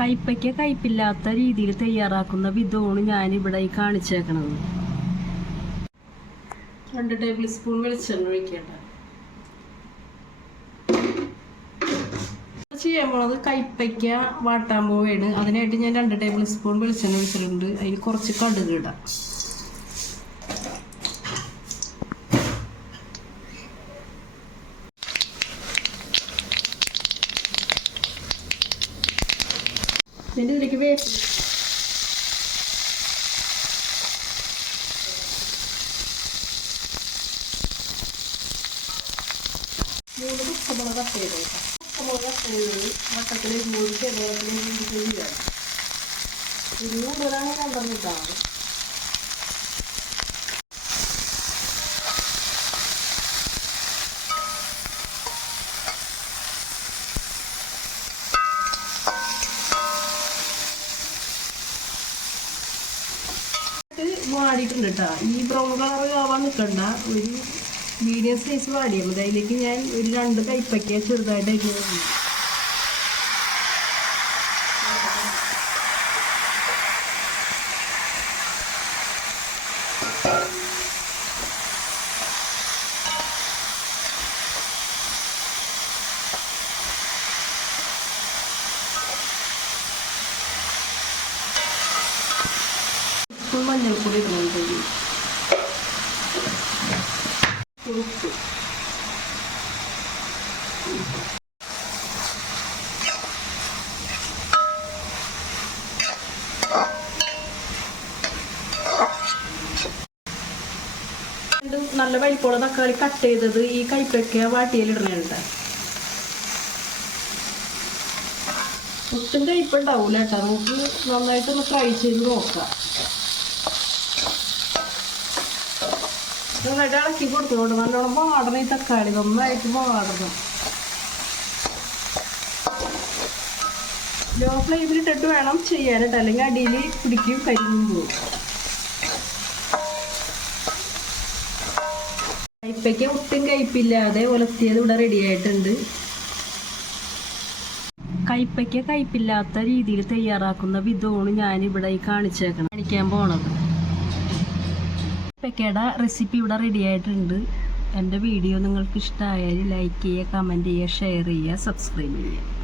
കയ്പയ്ക്ക കയ്പില്ലാത്ത രീതിയിൽ തയ്യാറാക്കുന്ന വിധമാണ് ഞാനിവിടെ കാണിച്ചേക്കണത്. 2 ടേബിൾ സ്പൂൺ വെളിച്ചെണ്ണ ഒഴിക്കേണ്ട. ചെയ്യാൻ പോണത് കയ്പയ്ക്ക വാട്ടാൻ പോവുകയാണ്. അതിനായിട്ട് ഞാൻ 2 ടേബിൾ സ്പൂൺ വെളിച്ചെണ്ണ ഒഴിച്ചിട്ടുണ്ട്. അതിൽ കുറച്ച് കടുക് ഇടാം. ഇതിൻ്റെ ഇതിലേക്ക് വേപ്പില 3 പച്ചമുളക് കട്ട് ചെയ്തേക്കാം. പച്ചമുളക് കട്ട് ചെയ്തത് വട്ടത്തിലേക്ക് മുറിച്ച് വേപ്പിലേക്ക് ചെയ്യാം. കൂടുതലാണ് കണ്ടിട്ടാണ്. വാടിയിട്ടുണ്ട് കേട്ടോ. ഈ ബ്രൗൺ കളർ ആവാൻ നിൽക്കണ്ട. ഒരു മീഡിയം സൈസ് വാടിയാൽ മതി. അതിലേക്ക് ഞാൻ ഒരു 2 കയ്പയ്ക്ക ചെറുതായിട്ട് അരിഞ്ഞു. മഞ്ഞൾപ്പൊടി ഇടുന്നുണ്ട്. ഉപ്പ് നല്ല വലിപ്പമുള്ള തക്കാളി കട്ട് ചെയ്തത് ഈ കയ്പയ്ക്ക വാട്ടിയിലിടണുണ്ട്. ഒട്ടും കയ്പുണ്ടാവൂല കേട്ടോ. നമുക്ക് നന്നായിട്ടൊന്ന് ഫ്രൈ ചെയ്ത് നോക്കാം. നന്നായിട്ട് ഇളക്കി കൊടുത്തോണ്ട് നല്ലോണം വാടണം. ഈ തക്കാളി നന്നായിട്ട് വാടണം. ലോ ഫ്ലെയിമിലിട്ടിട്ട് വേണം ചെയ്യാനായിട്ട്, അല്ലെങ്കിൽ അടിയിൽ പിടിക്കും, കരിഞ്ഞു പോകും. കയ്പയ്ക്ക ഒട്ടും കയ്പില്ലാതെ ഉലത്തിയത് ഇവിടെ റെഡി ആയിട്ടുണ്ട്. കയ്പയ്ക്ക കയ്പില്ലാത്ത രീതിയിൽ തയ്യാറാക്കുന്ന വിധമാണ് ഞാനിവിടെ കാണിക്കാൻ പോണത്. കയ്പയ്ക്കയുടെ റെസിപ്പി ഇവിടെ റെഡി ആയിട്ടുണ്ട്. എൻ്റെ വീഡിയോ നിങ്ങൾക്ക് ഇഷ്ടമായാൽ ലൈക്ക് ചെയ്യുക, കമൻറ്റ് ചെയ്യുക, ഷെയർ ചെയ്യുക, സബ്സ്ക്രൈബ് ചെയ്യുക.